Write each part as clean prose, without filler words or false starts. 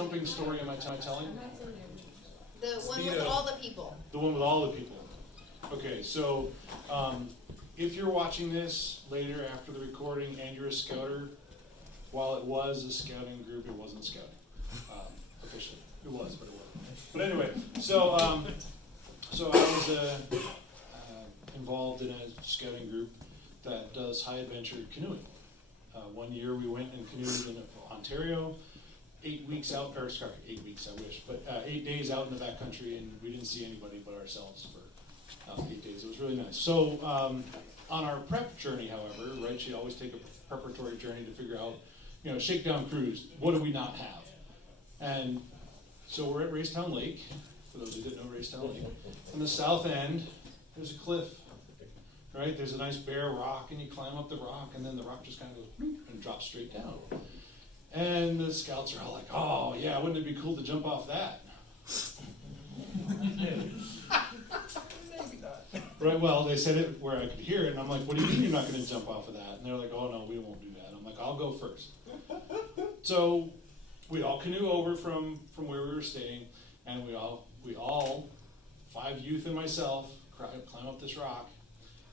jumping story am I telling? The one with all the people. The one with all the people. Okay, so if you're watching this later after the recording and you're a scouter, while it was a scouting group, it wasn't scouting. Officially. It was, but it wasn't. But anyway, so I was involved in a scouting group that does high adventure canoeing. 1 year we went and canoed in Ontario, 8 weeks out, or sorry, 8 weeks I wish, but 8 days out in the backcountry, and we didn't see anybody but ourselves for 8 days. It was really nice. So on our prep journey, however, right, you always take a preparatory journey to figure out, shakedown cruise, what do we not have? And so we're at Racetown Lake, for those who didn't know Racetown Lake. On the south end, there's a cliff, right? There's a nice bare rock, and you climb up the rock, and then the rock just kind of goes bloop, and drops straight down. And the scouts are all like, oh yeah, wouldn't it be cool to jump off that? Maybe not. Right, well, they said it where I could hear it, and I'm like, what do you mean you're not going to jump off of that? And they're like, oh no, we won't do that. I'm like, I'll go first. So we all canoe over from where we were staying, and we all, 5 youth and myself, climb up this rock.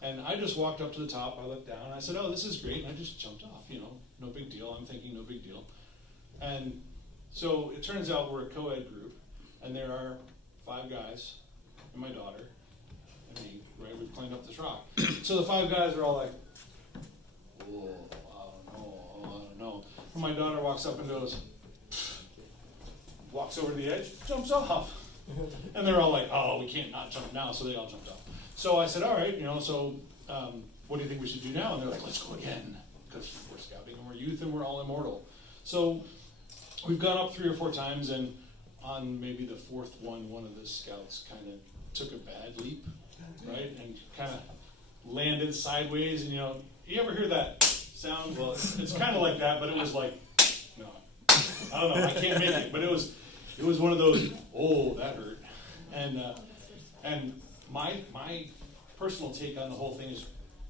And I just walked up to the top, I looked down, and I said, oh, this is great, and I just jumped off, no big deal. I'm thinking no big deal. And so it turns out we're a co-ed group, and there are 5 guys, and my daughter, and me, right? We climbed up this rock. So the 5 guys are all like, oh, I don't know. And my daughter walks up and goes, walks over to the edge, jumps off. And they're all like, oh, we can't not jump now, so they all jumped off. So I said, all right, what do you think we should do now? And they're like, let's go again, because we're scouting and we're youth and we're all immortal. So we've gone up 3 or 4 times, and on maybe the 4th one of the scouts kind of took a bad leap, right, and kind of landed sideways. And you ever hear that sound? Well, it's kind of like that, but it was like, no, I don't know, I can't make it, but it was one of those, oh, that hurt. And my personal take on the whole thing is,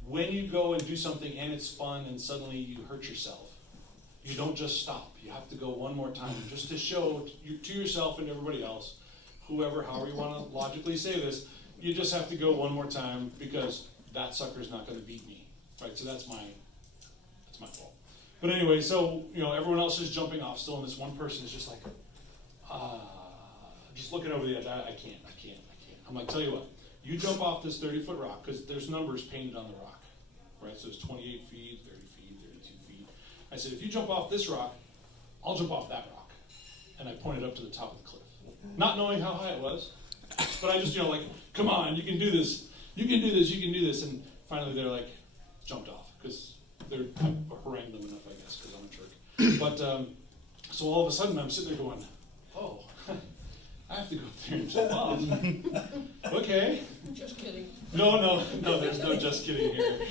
when you go and do something and it's fun and suddenly you hurt yourself, you don't just stop. You have to go one more time just to show to yourself and everybody else, however you want to logically say this, you just have to go one more time, because that sucker's not going to beat me, right? So that's my fault. But anyway, so everyone else is jumping off still, and this one person is just like, just looking over the edge. I can't. I'm like, tell you what, you jump off this 30-foot rock, because there's numbers painted on the rock, right? So it's 28 feet, 30 feet, 32 feet. I said, if you jump off this rock, I'll jump off that rock. And I pointed up to the top of the cliff, not knowing how high it was, but I just, like, come on, you can do this. You can do this. You can do this. And finally they're like, jumped off, because I harangued them enough, I guess, because I'm a jerk. But so all of a sudden I'm sitting there going, oh, I have to go up there and jump off. Okay. Just kidding. No, there's no just kidding here.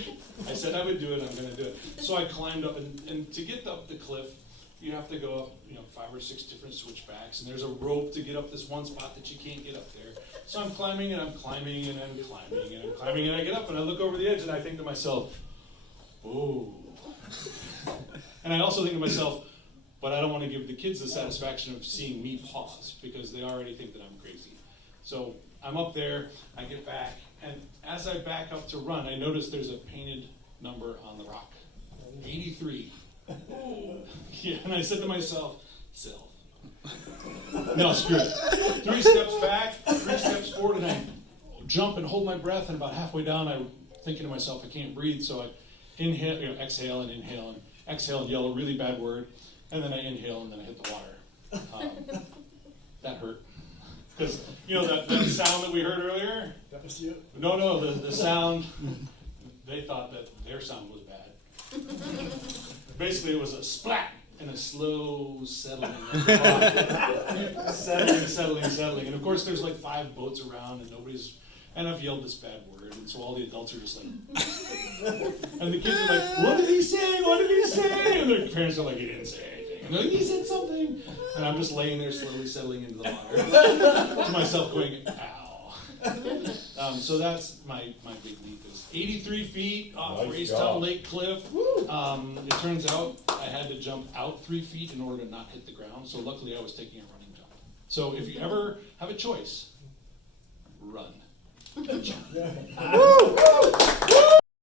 I said I would do it, I'm going to do it. So I climbed up, and to get up the cliff, you have to go up, 5 or 6 different switchbacks, and there's a rope to get up this one spot that you can't get up there. So I'm climbing, and I'm climbing, and I'm climbing, and I'm climbing, and I get up, and I look over the edge, and I think to myself, oh. And I also think to myself, but I don't want to give the kids the satisfaction of seeing me pause, because they already think that I'm crazy. So I'm up there, I get back, and as I back up to run, I notice there's a painted number on the rock, 83. Yeah, and I said to myself, self. No, screw it. 3 steps back, 3 steps forward, and I jump and hold my breath, and about halfway down, I'm thinking to myself, I can't breathe, so I inhale, exhale and inhale, and exhale and yell a really bad word. And then I inhale, and then I hit the water. That hurt. Because, that sound that we heard earlier? That was you? No, the sound, they thought that their sound was bad. Basically, it was a splat and a slow settling. Settling. And of course, there's like 5 boats around, and I've yelled this bad word, and so all the adults are just like, and the kids are like, what did he say? And their parents are like, he didn't say anything. And they're like, he said something. And I'm just laying there slowly settling into the water. To myself going, ow. So that's my big leap is 83 feet off Nice Racetown job. Lake Cliff. It turns out I I had to jump out 3 feet in order to not hit the ground. So luckily I was taking a running jump. So if you ever have a choice, run.